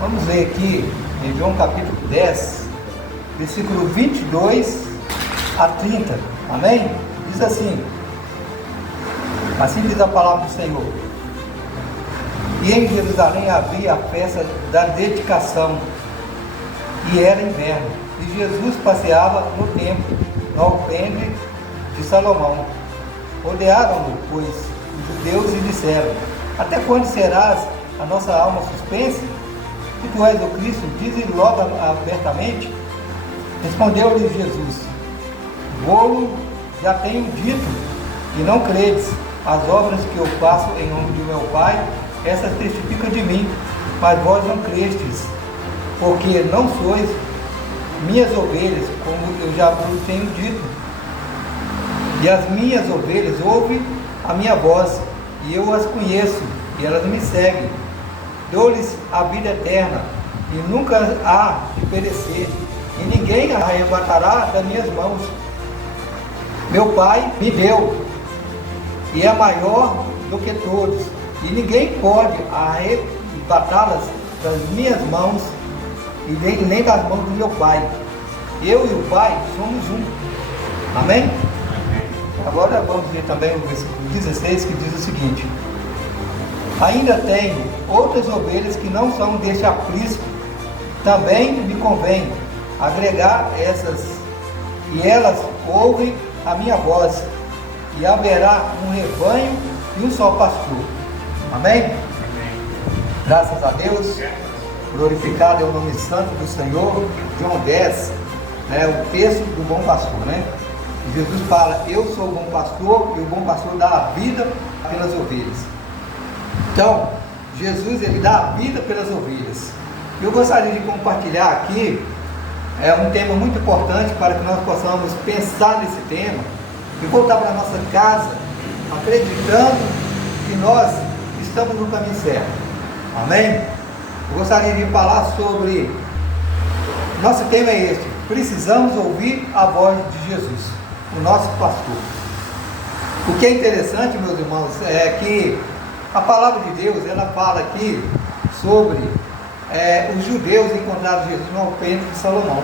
Vamos ler aqui em João capítulo 10, versículo 22 a 30, amém? Diz assim diz a palavra do Senhor: e em Jerusalém havia a festa da dedicação, e era inverno, e Jesus passeava no templo, no alpendre de Salomão. Rodearam-no, pois, os judeus e disseram: até quando serás a nossa alma suspensa? Se tu és o Cristo, dize logo abertamente. Respondeu-lhe Jesus: vou-lo já tenho dito, e não credes. As obras que eu faço em nome de meu Pai, essas testificam de mim, mas vós não crestes, porque não sois minhas ovelhas, como eu já vos tenho dito. E as minhas ovelhas ouvem a minha voz, e eu as conheço, e elas me seguem. Dou-lhes a vida eterna, e nunca há de perecer, e ninguém a arrebatará das minhas mãos. Meu Pai me deu, e é maior do que todos, e ninguém pode arrebatá-las das minhas mãos, e nem das mãos do meu Pai. Eu e o Pai somos um. Amém? Agora vamos ver também o versículo 16, que diz o seguinte: ainda tenho outras ovelhas que não são deste aprisco, também me convém agregar essas, e elas ouvem a minha voz, e haverá um rebanho e um só pastor. Amém? Graças a Deus, glorificado é o nome santo do Senhor. João 10, o texto do bom pastor, Jesus fala: eu sou o bom pastor, e o bom pastor dá a vida pelas ovelhas. Então, Jesus, ele dá a vida pelas ovelhas. Eu gostaria de compartilhar aqui um tema muito importante para que nós possamos pensar nesse tema e voltar para a nossa casa acreditando que nós estamos no caminho certo. Amém? Eu gostaria de falar sobre... Nosso tema é este: precisamos ouvir a voz de Jesus, o nosso pastor. O que é interessante, meus irmãos, é que a palavra de Deus, ela fala aqui sobre os judeus encontraram Jesus no alpendre de Salomão,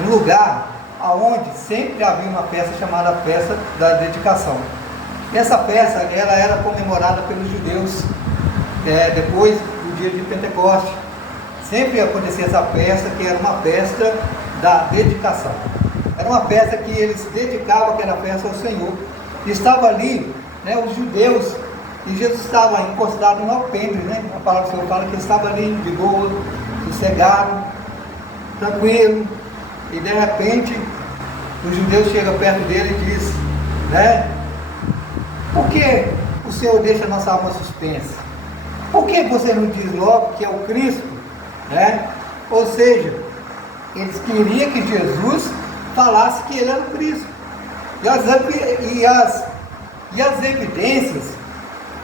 um lugar onde sempre havia uma festa chamada festa da dedicação. Essa festa, ela era comemorada pelos judeus depois do dia de Pentecostes. Sempre acontecia essa festa, que era uma festa da dedicação. Era uma festa que eles dedicavam aquela festa ao Senhor. E estava ali os judeus, e Jesus estava encostado no alpendre, A palavra do Senhor fala que ele estava ali de boa, sossegado, tranquilo, e de repente os judeus chegam perto dele e diz, por que o Senhor deixa a nossa alma suspensa? Por que você não diz logo que é o Cristo? Ou seja, eles queriam que Jesus falasse que ele era o Cristo. E as evidências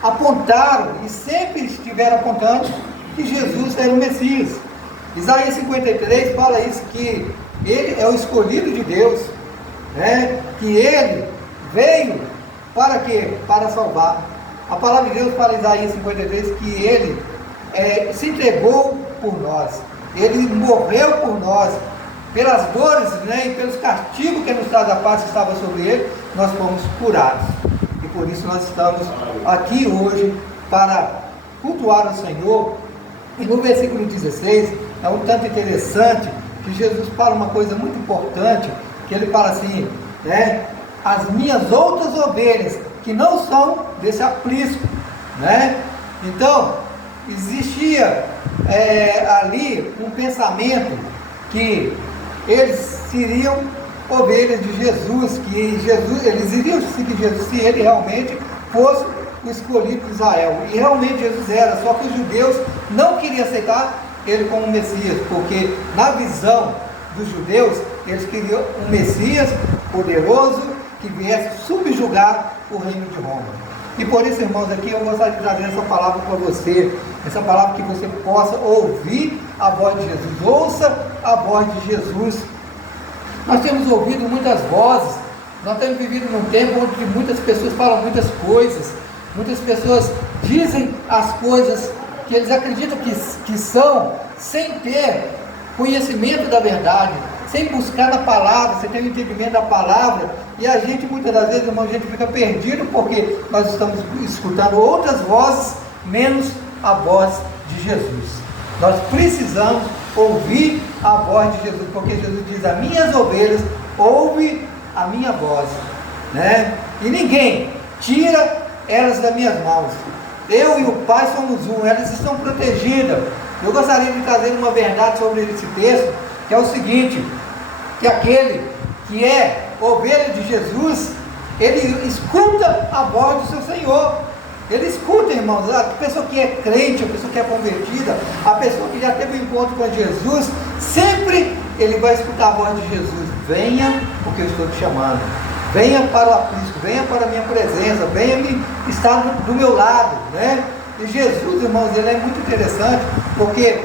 apontaram, e sempre estiveram apontando, que Jesus era o Messias. Isaías 53 fala isso, que ele é o escolhido de Deus, que ele veio para quê? Para salvar. A palavra de Deus fala em Isaías 53 que ele se entregou por nós, ele morreu por nós, pelas dores e pelos castigos que nos traz a paz que estava sobre ele, nós fomos curados. E por isso nós estamos aqui hoje para cultuar o Senhor. E no versículo 16 é um tanto interessante que Jesus fala uma coisa muito importante, que ele fala assim, as minhas outras ovelhas que não são desse aprisco, Então existia ali um pensamento que eles seriam ovelhas de Jesus, que Jesus, eles iriam seguir Jesus se ele realmente fosse o escolhido de Israel. E realmente Jesus era, só que os judeus não queriam aceitar ele como Messias, porque na visão dos judeus, eles queriam um Messias poderoso que viesse subjugar o reino de Roma. E por isso, irmãos, aqui eu gostaria de trazer essa palavra para você, essa palavra que você possa ouvir a voz de Jesus. Ouça a voz de Jesus. Nós temos ouvido muitas vozes, nós temos vivido num tempo onde muitas pessoas falam muitas coisas, muitas pessoas dizem as coisas que eles acreditam que são, sem ter conhecimento da verdade, sem buscar na palavra, sem ter o entendimento da palavra, e a gente muitas das vezes, irmão, a gente fica perdido porque nós estamos escutando outras vozes, menos a voz de Jesus. Nós precisamos ouvir a voz de Jesus, porque Jesus diz: as minhas ovelhas ouvem a minha voz, né? E ninguém tira elas das minhas mãos. Eu e o Pai somos um, elas estão protegidas. Eu gostaria de trazer uma verdade sobre esse texto, que é o seguinte: que aquele que é ovelha de Jesus, ele escuta a voz do seu Senhor. Ele escuta, irmãos. A pessoa que é crente, a pessoa que é convertida, a pessoa que já teve um encontro com Jesus, sempre ele vai escutar a voz de Jesus: venha, porque eu estou te chamando. Venha para o aprisco, venha para a minha presença, venha estar do meu lado, né? E Jesus, irmãos, ele é muito interessante, porque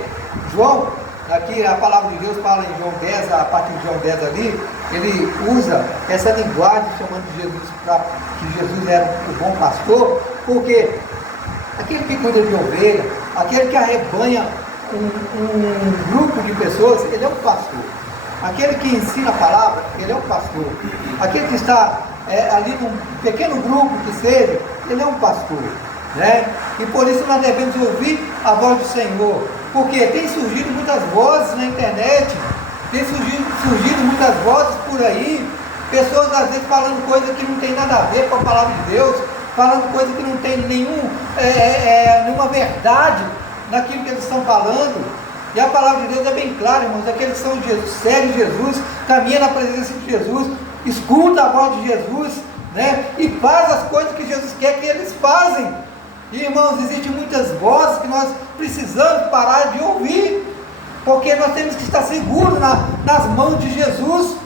João, aqui a palavra de Deus fala em João 10, a partir de João 10 ali, ele usa essa linguagem chamando de Jesus, que Jesus era o bom pastor, porque aquele que cuida de ovelha, aquele que arrebanha um grupo de pessoas, ele é um pastor. Aquele que ensina a palavra, ele é um pastor. Aquele que está ali num pequeno grupo que seja, ele é um pastor, né? E por isso nós devemos ouvir a voz do Senhor, porque tem surgido muitas vozes na internet, tem surgido muitas vozes por aí, pessoas às vezes falando coisas que não tem nada a ver com a palavra de Deus, falando coisas que não tem nenhuma verdade naquilo que eles estão falando. E a palavra de Deus é bem clara, irmãos: aqueles que são de Jesus, seguem Jesus, caminham na presença de Jesus, escuta a voz de Jesus, né? E faz as coisas que Jesus quer que eles fazem. E, irmãos, existem muitas vozes que nós precisamos parar de ouvir, porque nós temos que estar seguros nas mãos de Jesus,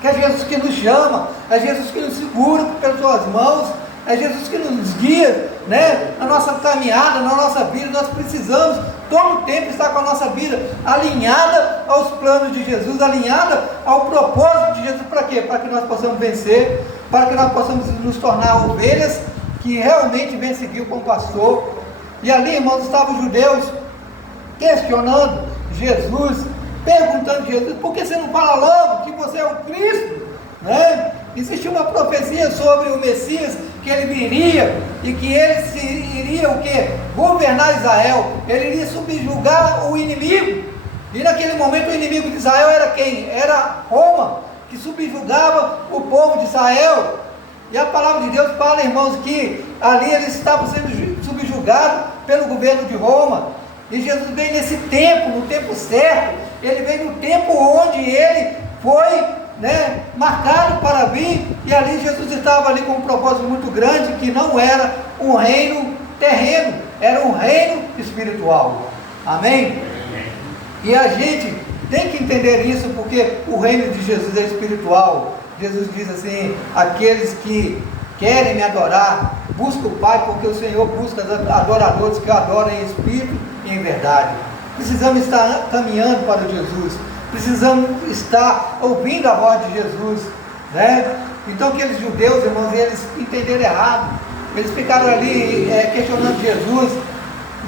que é Jesus que nos chama, é Jesus que nos segura pelas suas mãos, é Jesus que nos guia, né? Na nossa caminhada, na nossa vida. Nós precisamos todo o tempo estar com a nossa vida alinhada aos planos de Jesus, alinhada ao propósito de Jesus. Para quê? Para que nós possamos vencer, para que nós possamos nos tornar ovelhas que realmente vem seguir como pastor. E ali, irmãos, estavam os judeus questionando Jesus, perguntando a Jesus: por que você não fala logo que você é o Cristo, né? Existia uma profecia sobre o Messias, que ele viria e que ele iria o quê? Governar Israel. Ele iria subjugar o inimigo. E naquele momento o inimigo de Israel era quem? Era Roma, que subjugava o povo de Israel. E a palavra de Deus fala, irmãos, que ali eles estavam sendo subjugados pelo governo de Roma. E Jesus veio nesse tempo, no tempo certo. Ele veio no tempo onde ele foi, né, marcado para vir. E ali Jesus estava ali com um propósito muito grande, que não era um reino terreno, era um reino espiritual. Amém? E a gente tem que entender isso, porque o reino de Jesus é espiritual. Jesus diz assim: aqueles que querem me adorar, busca o Pai, porque o Senhor busca adoradores que o adoram em espírito e em verdade. Precisamos estar caminhando para Jesus, precisamos estar ouvindo a voz de Jesus, né? Então aqueles judeus, irmãos, eles entenderam errado. Eles ficaram ali questionando Jesus: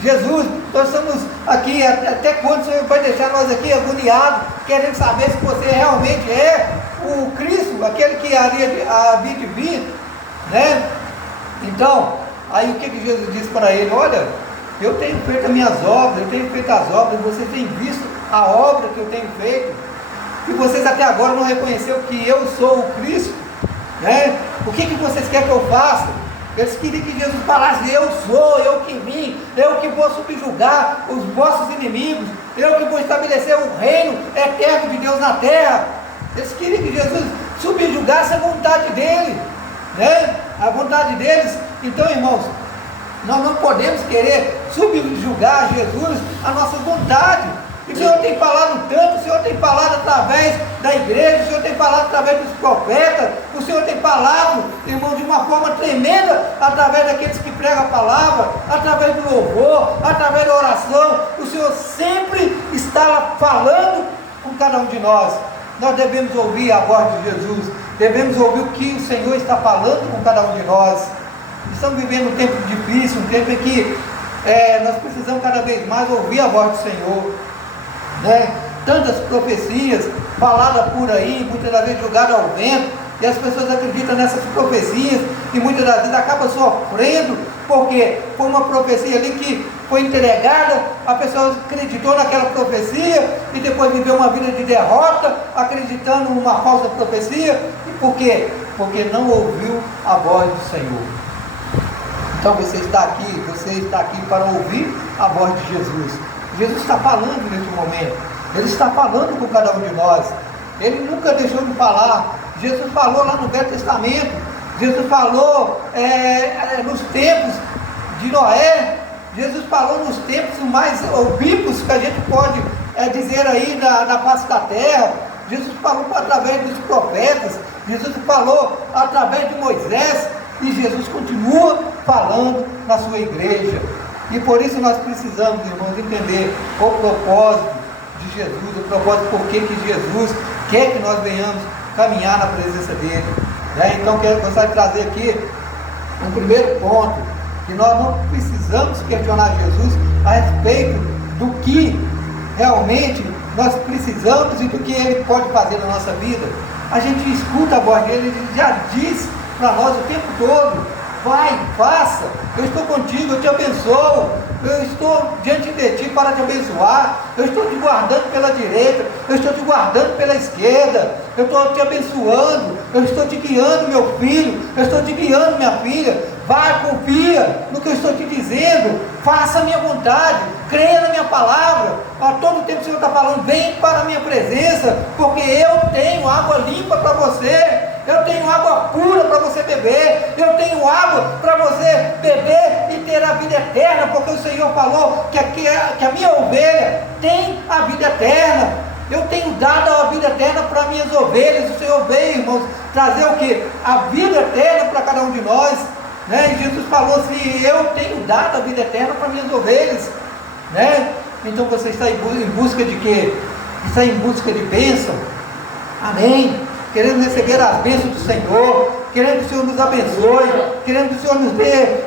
Jesus, nós estamos aqui, até quando o Senhor vai deixar nós aqui agoniados, querendo saber se você realmente é o Cristo, aquele que havia de vir, né? Então, aí o que Jesus disse para ele? Olha, eu tenho feito as minhas obras, eu tenho feito as obras, vocês têm visto a obra que eu tenho feito, e vocês até agora não reconheceram que eu sou o Cristo, né? O que vocês querem que eu faça? Eles queriam que Jesus falasse: eu sou, eu que vim, eu que vou subjugar os vossos inimigos, eu que vou estabelecer o reino eterno de Deus na terra. Eles queriam que Jesus subjugasse a vontade dele, né? A vontade deles. Então, irmãos, nós não podemos querer subjugar Jesus a nossa vontade. E o Senhor tem falado tanto, o Senhor tem falado através da igreja, o Senhor tem falado através dos profetas, o Senhor tem falado, irmão, de uma forma tremenda, através daqueles que pregam a palavra, através do louvor, através da oração. O Senhor sempre está falando com cada um de nós. Nós devemos ouvir a voz de Jesus, devemos ouvir o que o Senhor está falando com cada um de nós. Estamos vivendo um tempo difícil, um tempo em que nós precisamos cada vez mais ouvir a voz do Senhor. né? Tantas profecias faladas por aí, muitas das vezes jogadas ao vento, e as pessoas acreditam nessas profecias e muitas das vezes acabam sofrendo, porque foi uma profecia ali que foi entregada, a pessoa acreditou naquela profecia e depois viveu uma vida de derrota, acreditando numa falsa profecia. E por quê? Porque não ouviu a voz do Senhor. Então você está aqui para ouvir a voz de Jesus. Jesus está falando nesse momento, Ele está falando com cada um de nós, Ele nunca deixou de falar. Jesus falou lá no Velho Testamento, Jesus falou nos tempos de Noé, Jesus falou nos tempos mais oblíquos que a gente pode dizer aí da face da terra. Jesus falou através dos profetas, Jesus falou através de Moisés, e Jesus continua falando na sua igreja. E por isso nós precisamos, irmãos, entender o propósito de Jesus, o propósito por que Jesus quer que nós venhamos caminhar na presença dele. Então eu gostaria de trazer aqui um primeiro ponto, que nós não precisamos questionar Jesus a respeito do que realmente nós precisamos e do que Ele pode fazer na nossa vida. A gente escuta a voz dele, Ele já diz para nós o tempo todo: vai, faça, eu estou contigo, eu te abençoo, eu estou diante de ti para te abençoar, eu estou te guardando pela direita, eu estou te guardando pela esquerda, eu estou te abençoando, eu estou te guiando, meu filho, eu estou te guiando, minha filha. Vai, confia no que eu estou te dizendo, faça a minha vontade, creia na minha palavra. A todo tempo o Senhor está falando: vem para a minha presença, porque eu tenho água limpa para você, eu tenho água pura para você beber, eu tenho água para você beber e ter a vida eterna, porque o Senhor falou que a minha ovelha tem a vida eterna. Eu tenho dado a vida eterna para minhas ovelhas. O Senhor veio, irmãos, trazer o que? A vida eterna para cada um de nós. E Jesus falou assim: eu tenho dado a vida eterna para minhas ovelhas. Então você está em busca de quê? Está em busca de bênção. Amém? Querendo receber as bênçãos do Senhor, querendo que o Senhor nos abençoe, querendo que o Senhor nos dê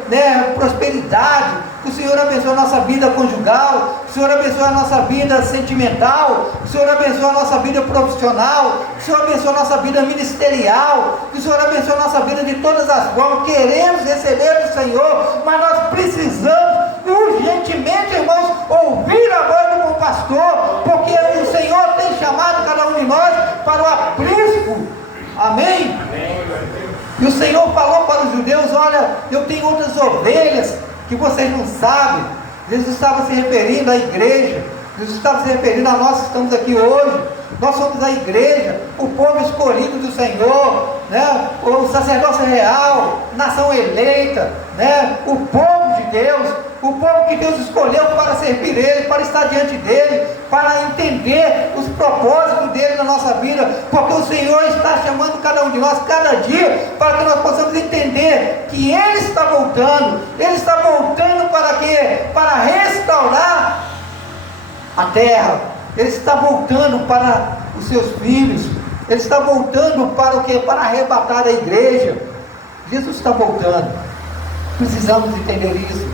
prosperidade, que o Senhor abençoe a nossa vida conjugal, que o Senhor abençoe a nossa vida sentimental, que o Senhor abençoe a nossa vida profissional, que o Senhor abençoe a nossa vida ministerial, que o Senhor abençoe a nossa vida de todas as formas. Queremos receber do Senhor, mas nós precisamos urgentemente, irmãos, ouvir a voz do bom pastor, porque o Senhor tem chamado cada um de nós para o aprisco. Amém? E o Senhor falou para os judeus: olha, eu tenho outras ovelhas que vocês não sabem. Jesus estava se referindo à igreja, Jesus estava se referindo a nós que estamos aqui hoje. Nós somos a igreja, o povo escolhido do Senhor, o sacerdócio real, nação eleita, o povo de Deus, o povo que Deus escolheu para servir Ele, para estar diante dEle, para entender os propósitos dEle na nossa vida, porque o Senhor está chamando cada um de nós, cada dia, para que nós possamos entender que Ele está voltando. Ele está voltando para quê? Para restaurar a terra. Ele está voltando para os seus filhos. Ele está voltando para o quê? Para arrebatar a igreja. Jesus está voltando. Precisamos entender isso.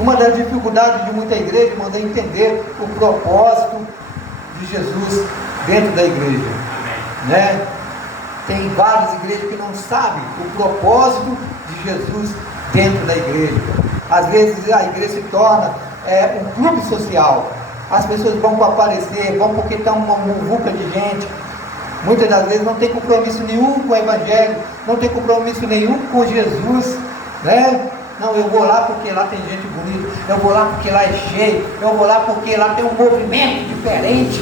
Uma das dificuldades de muita igreja, irmãos, é entender o propósito de Jesus dentro da igreja. Tem várias igrejas que não sabem o propósito de Jesus dentro da igreja. Às vezes a igreja se torna um clube social. As pessoas vão para aparecer, vão porque está uma muvuca de gente. Muitas das vezes não tem compromisso nenhum com o Evangelho, não tem compromisso nenhum com Jesus. Não, eu vou lá porque lá tem gente bonita, eu vou lá porque lá é cheio, eu vou lá porque lá tem um movimento diferente.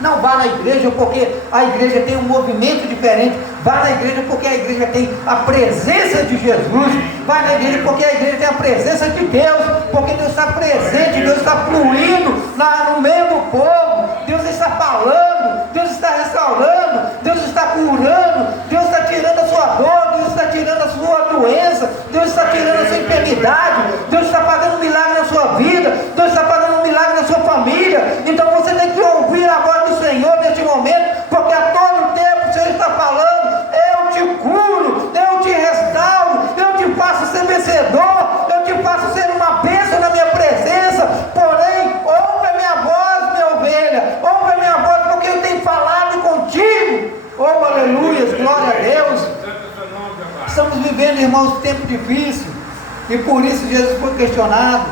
Não vá na igreja porque a igreja tem um movimento diferente. Vá na igreja porque a igreja tem a presença de Jesus. Vá na igreja porque a igreja tem a presença de Deus, porque Deus está presente, Deus está fluindo no meio do povo. Deus está falando, Deus está restaurando, Deus está curando, Deus está tirando a sua dor, Deus está tirando a sua doença, Deus está tirando a sua enfermidade, Deus está fazendo um milagre na sua vida, Deus está fazendo um milagre na sua família. Então você tem que ouvir a voz do Senhor neste momento, porque a todo tempo o Senhor está falando: eu te curo, eu te restauro, eu te faço ser vencedor, eu te faço ser uma bênção na minha presença. Porém, ouve a minha voz, meu vivendo, irmãos, tempo difícil, e por isso Jesus foi questionado.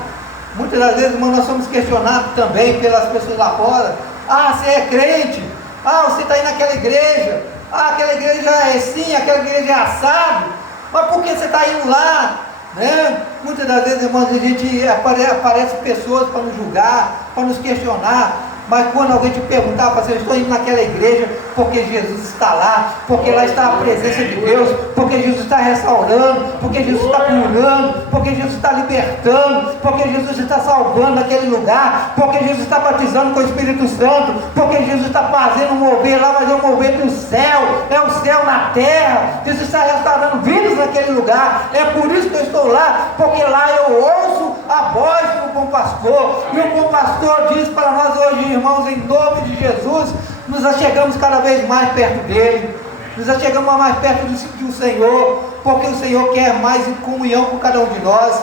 Muitas das vezes, irmãos, nós somos questionados também pelas pessoas lá fora. Ah, você é crente? Ah, você está aí naquela igreja? Ah, aquela igreja é assim, aquela igreja é assado. Mas por que você está indo lá? Né? Muitas das vezes, irmãos, a gente aparece pessoas para nos julgar, para nos questionar. Mas quando alguém te perguntar, para você, eu estou indo naquela igreja porque Jesus está lá, porque lá está a presença de Deus, porque Jesus está restaurando, porque Jesus está curando, porque Jesus está libertando, porque Jesus está salvando naquele lugar, porque Jesus está batizando com o Espírito Santo, porque Jesus está fazendo um mover lá, mas é um mover do céu, é o céu na terra. Jesus está restaurando vidas naquele lugar. É por isso que eu estou lá, porque lá eu ouço a voz do bom pastor, e o bom pastor diz para nós hoje, irmãos, em nome de Jesus, nos achegamos cada vez mais perto dele, nos achegamos mais perto do Senhor, porque o Senhor quer mais em comunhão com cada um de nós.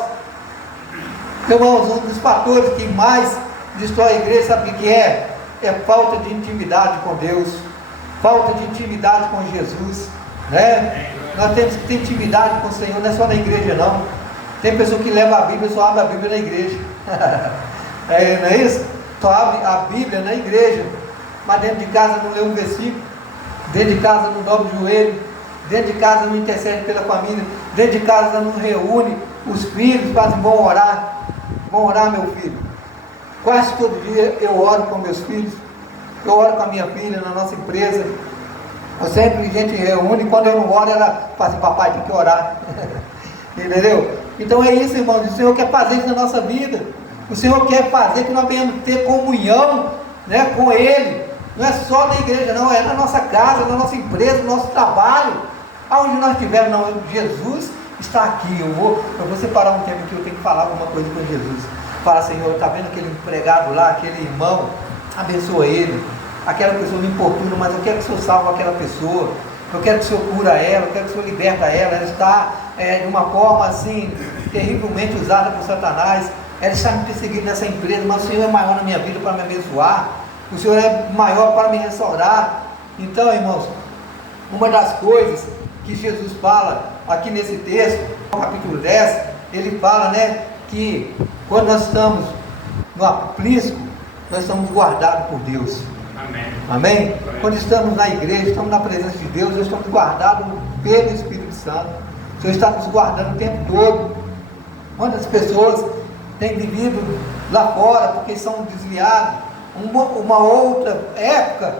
Irmãos, um dos fatores que mais destrói a igreja, sabe o que é? É falta de intimidade com Deus, falta de intimidade com Jesus, né? Nós temos que ter intimidade com o Senhor, não é só na igreja não. Tem pessoa que leva a Bíblia, só abre a Bíblia na igreja. Não é isso? Só abre a Bíblia na igreja, mas dentro de casa não lê um versículo, dentro de casa não dobra o joelho, dentro de casa não intercede pela família, dentro de casa não reúne os filhos, fazem vão orar meu filho. Quase todo dia eu oro com meus filhos, eu oro com a minha filha na nossa empresa. Eu sempre a gente reúne, quando eu não oro ela fala assim, papai tem que orar. Entendeu? Então é isso, irmãos, o Senhor quer fazer isso na nossa vida. O Senhor quer fazer que nós venhamos ter comunhão, né, com Ele. Não é só na igreja não, é na nossa casa, na nossa empresa, no nosso trabalho, aonde nós estivermos. Não, Jesus está aqui. Eu vou separar um tempo que eu tenho que falar alguma coisa com Jesus. Falar, Senhor, está vendo aquele empregado lá, aquele irmão, abençoa ele. Aquela pessoa me importuna, mas eu quero que o Senhor salve aquela pessoa. Eu quero que o Senhor cura ela, eu quero que o Senhor liberta ela. Ela está de uma forma assim, terrivelmente usada por Satanás. Ela está me perseguindo nessa empresa, mas o Senhor é maior na minha vida para me abençoar. O Senhor é maior para me restaurar. Então, irmãos, uma das coisas que Jesus fala aqui nesse texto, no capítulo 10, ele fala, né, que quando nós estamos no aprisco, nós estamos guardados por Deus. Amém. Amém? Quando estamos na igreja, estamos na presença de Deus, nós estamos guardados pelo Espírito Santo. O Senhor está nos guardando o tempo todo. Quantas pessoas têm vivido lá fora porque são desviados? Uma outra época,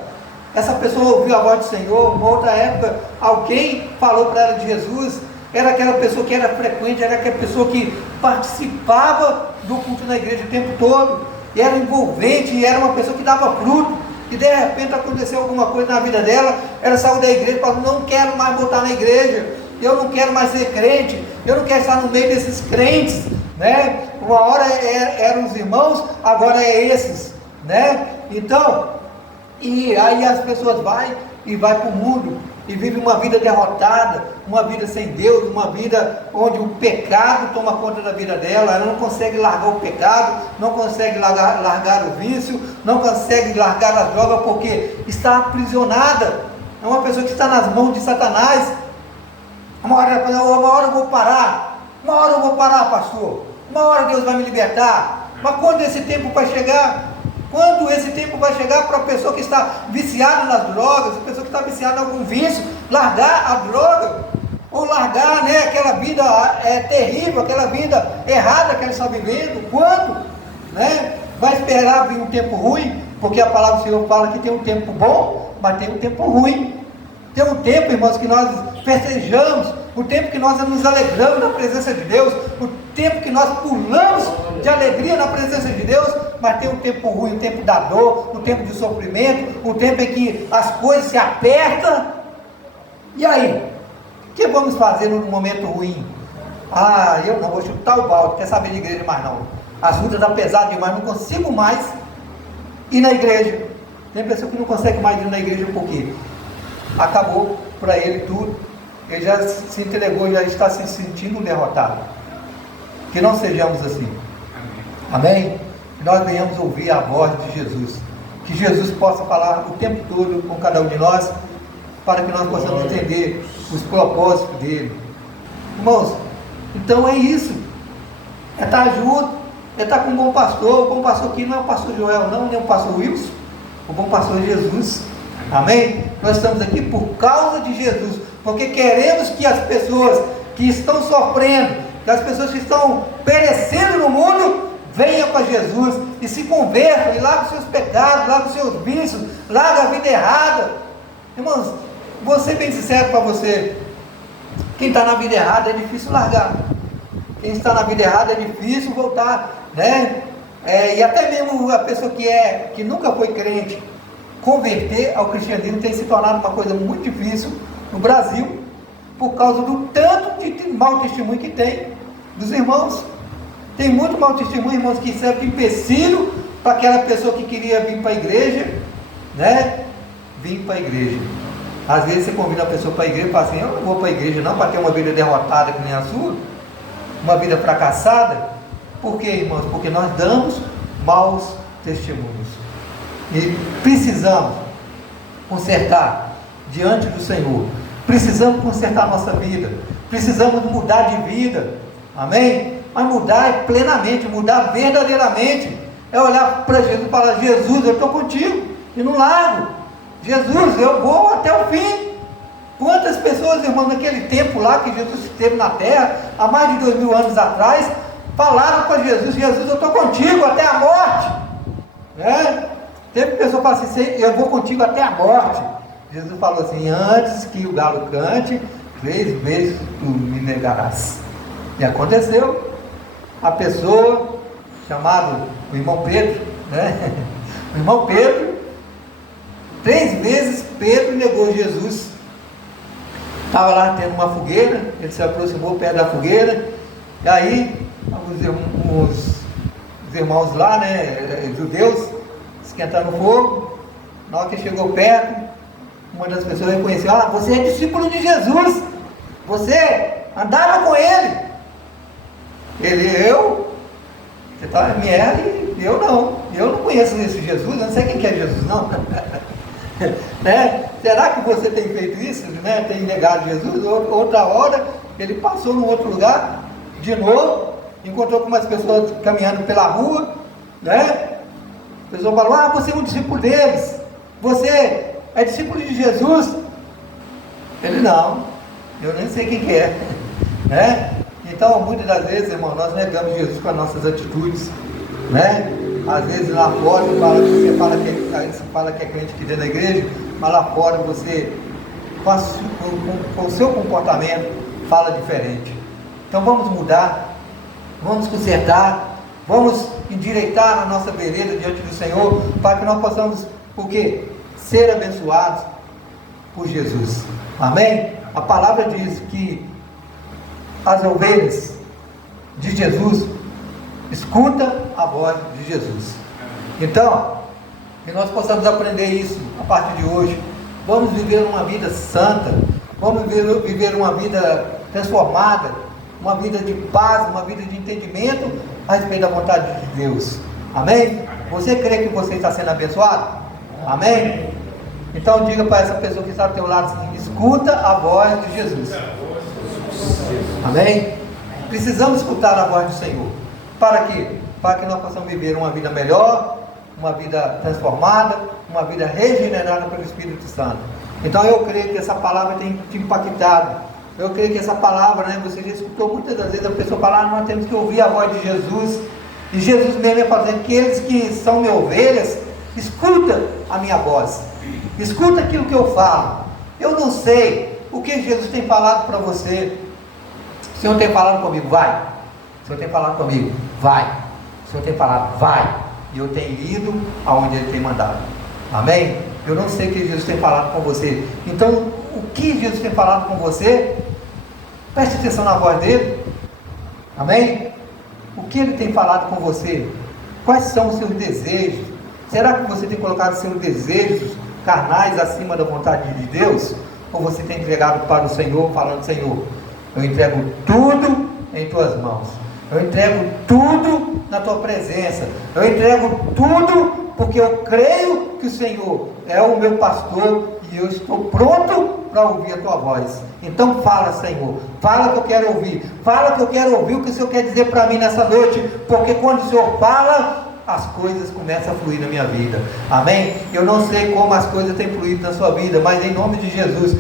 essa pessoa ouviu a voz do Senhor. Uma outra época, alguém falou para ela de Jesus. Era aquela pessoa que era frequente, era aquela pessoa que participava do culto na igreja o tempo todo, e era envolvente, e era uma pessoa que dava fruto. E de repente aconteceu alguma coisa na vida dela, ela saiu da igreja e falou, não quero mais voltar na igreja, eu não quero mais ser crente, eu não quero estar no meio desses crentes, né? Uma hora eram os irmãos, agora é esses, né? Então, e aí as pessoas vai para o mundo e vive uma vida derrotada, uma vida sem Deus, uma vida onde o pecado toma conta da vida dela. Ela não consegue largar o pecado, não consegue largar o vício, não consegue largar as drogas, porque está aprisionada. É uma pessoa que está nas mãos de Satanás. Uma hora eu vou parar, pastor, uma hora Deus vai me libertar. Mas quando esse tempo vai chegar? Quando esse tempo vai chegar para a pessoa que está viciada nas drogas, a pessoa que está viciada em algum vício, largar a droga, ou largar, né, aquela vida terrível, aquela vida errada que ela está vivendo? Quando? Né? Vai esperar vir um tempo ruim? Porque a palavra do Senhor fala que tem um tempo bom, mas tem um tempo ruim. Tem um tempo, irmãos, que nós festejamos, o tempo que nós nos alegramos na presença de Deus, o tempo que nós pulamos de alegria na presença de Deus, mas tem um tempo ruim, o tempo da dor, o tempo de sofrimento, o tempo em que as coisas se apertam. E aí? O que vamos fazer no momento ruim? Ah, eu não vou chutar o balde, quer saber de igreja mais não. As lutas estão pesadas demais, não consigo mais ir na igreja. Tem pessoa que não consegue mais ir na igreja por quê? Acabou para ele tudo, ele já se entregou, já está se sentindo derrotado. Que não sejamos assim. Amém? Que nós venhamos ouvir a voz de Jesus, que Jesus possa falar o tempo todo com cada um de nós, para que nós possamos entender os propósitos dele. Irmãos, então é isso. É estar junto, é estar com um bom pastor. O bom pastor aqui não é o pastor Joel, não, nem o pastor Wilson. O bom pastor é Jesus. Amém? Nós estamos aqui por causa de Jesus, porque queremos que as pessoas que estão sofrendo, que as pessoas que estão perecendo no mundo, venham para Jesus e se convertam, e largam os seus pecados, largam os seus vícios, largam a vida errada. Irmãos, vou ser bem sincero para você, quem está na vida errada é difícil largar. Quem está na vida errada é difícil voltar, né? E até mesmo a pessoa que nunca foi crente, converter ao cristianismo tem se tornado uma coisa muito difícil no Brasil, por causa do tanto de mau testemunho que tem dos irmãos. Tem muito mau testemunho, irmãos, que serve de empecilho para aquela pessoa que queria vir para a igreja, né? Vir para a igreja. Às vezes você convida a pessoa para a igreja e fala assim: eu não vou para a igreja não para ter uma vida derrotada que nem a sua, uma vida fracassada. Por quê, irmãos? Porque nós damos maus testemunhos. E precisamos consertar diante do Senhor. Precisamos consertar a nossa vida. Precisamos mudar de vida. Amém? Mas mudar plenamente, mudar verdadeiramente. É olhar para Jesus e falar: Jesus, eu estou contigo e não largo. Jesus, eu vou até o fim. Quantas pessoas, irmão, naquele tempo lá que Jesus esteve na terra, há mais de 2000 anos atrás, falaram para Jesus: Jesus, eu estou contigo até a morte, né? Teve pessoa que fala assim: eu vou contigo até a morte. Jesus falou assim: antes que o galo cante, 3 vezes tu me negarás. E aconteceu. A pessoa, chamado o irmão Pedro, né? O irmão Pedro, 3 vezes Pedro negou Jesus. Estava lá tendo uma fogueira, ele se aproximou perto da fogueira, e aí os irmãos lá, né, judeus, esquentando o fogo. Na hora que chegou perto, uma das pessoas reconheceu: ah, você é discípulo de Jesus, você andava com ele. Você está me erra e eu não conheço esse Jesus, eu não sei quem que é Jesus não. Né? Será que você tem feito isso, né? Tem negado Jesus? Outra hora ele passou num outro lugar de novo, encontrou com umas pessoas caminhando pela rua, né? A pessoa falou: ah, você é um discípulo deles, você é discípulo de Jesus. Ele: não, eu nem sei quem que é, né? Então, muitas das vezes, irmão, nós negamos Jesus com as nossas atitudes, né? Às vezes lá fora você fala que é crente aqui dentro da igreja, mas lá fora você, com o seu comportamento, fala diferente. Então vamos mudar, vamos consertar, vamos endireitar a nossa vereda diante do Senhor, para que nós possamos, o quê? Ser abençoados por Jesus. Amém? A palavra diz que as ovelhas de Jesus escuta a voz de Jesus. Então, que nós possamos aprender isso a partir de hoje. Vamos viver uma vida santa, vamos viver uma vida transformada, uma vida de paz, uma vida de entendimento a respeito da vontade de Deus. Amém? Você crê que você está sendo abençoado? Amém? Então diga para essa pessoa que está ao teu lado assim: escuta a voz de Jesus. Amém? Precisamos escutar a voz do Senhor. Para quê? Para que nós possamos viver uma vida melhor, uma vida transformada, uma vida regenerada pelo Espírito Santo. Então eu creio que essa palavra tem te impactado. Eu creio que essa palavra, né, você já escutou muitas das vezes a pessoa falar: nós temos que ouvir a voz de Jesus. E Jesus mesmo é fazendo: aqueles que são minhas ovelhas, escuta a minha voz, escuta aquilo que eu falo. Eu não sei o que Jesus tem falado para você. O Senhor tem falado comigo: vai. O Senhor tem falado comigo: vai. O Senhor tem falado: vai. E eu tenho ido aonde Ele tem mandado. Amém? Eu não sei o que Jesus tem falado com você. Então, o que Jesus tem falado com você, preste atenção na voz dele. Amém? O que Ele tem falado com você? Quais são os seus desejos? Será que você tem colocado seus desejos carnais acima da vontade de Deus? Ou você tem entregado para o Senhor, falando: Senhor, eu entrego tudo em tuas mãos, eu entrego tudo na tua presença, eu entrego tudo porque eu creio que o Senhor é o meu pastor e eu estou pronto para ouvir a tua voz. Então fala, Senhor, fala que eu quero ouvir, fala que eu quero ouvir o que o Senhor quer dizer para mim nessa noite, porque quando o Senhor fala, as coisas começam a fluir na minha vida. Amém? Eu não sei como as coisas têm fluído na sua vida, mas em nome de Jesus,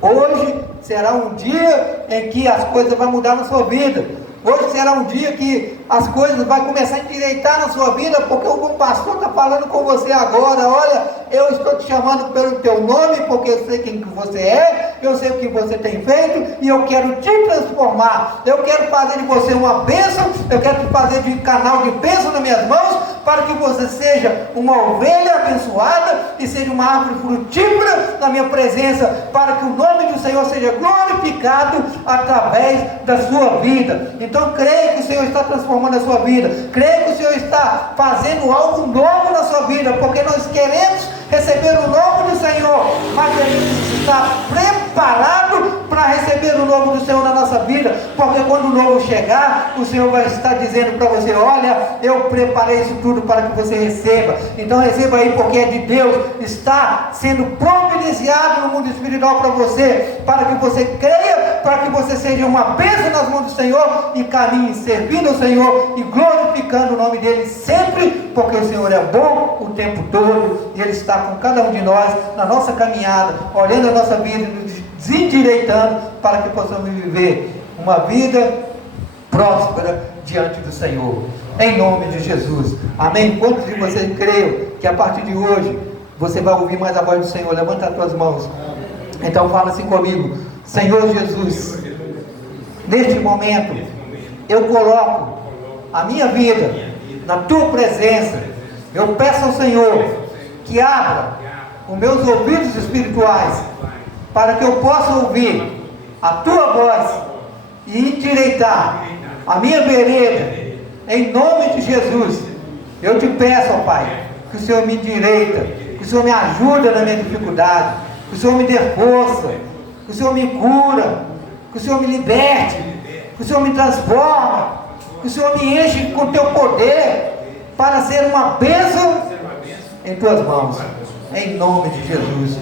hoje será um dia em que as coisas vão mudar na sua vida. Hoje será um dia que as coisas vão começar a endireitar na sua vida, porque o bom pastor está falando com você agora. Olha, eu estou te chamando pelo teu nome, porque eu sei quem que você é, eu sei o que você tem feito, e eu quero te transformar. Eu quero fazer de você uma bênção, eu quero te fazer de canal de bênção nas minhas mãos, para que você seja uma ovelha abençoada e seja uma árvore frutífera na minha presença, para que o nome do Senhor seja glorificado através da sua vida. Então creia que o Senhor está transformando a sua vida, creia que o Senhor está fazendo algo novo na sua vida, porque nós queremos receber o novo do Senhor, mas queremos estar preparado para receber o novo do Senhor na nossa vida, porque quando o novo chegar, o Senhor vai estar dizendo para você: olha, eu preparei isso tudo para que você receba. Então receba aí, porque é de Deus, está sendo providenciado no mundo espiritual para você, para que você creia, para que você seja uma bênção nas mãos do Senhor e caminhe servindo ao Senhor e glorificando o nome dele sempre, porque o Senhor é bom o tempo todo e ele está com cada um de nós na nossa caminhada, olhando a nossa vida e nos desendireitando, para que possamos viver uma vida próspera diante do Senhor, em nome de Jesus. Amém? Quantos de vocês creem que a partir de hoje você vai ouvir mais a voz do Senhor? Levanta as tuas mãos. Então fala assim comigo: Senhor Jesus, neste momento eu coloco a minha vida na tua presença. Eu peço ao Senhor que abra os meus ouvidos espirituais, para que eu possa ouvir a tua voz e endireitar a minha vereda, em nome de Jesus. Eu te peço, ó Pai, que o Senhor me endireita, que o Senhor me ajuda na minha dificuldade, que o Senhor me dê força, que o Senhor me cura, que o Senhor me liberte, que o Senhor me transforma, que o Senhor me enche com teu poder, para ser uma bênção em tuas mãos, em nome de Jesus.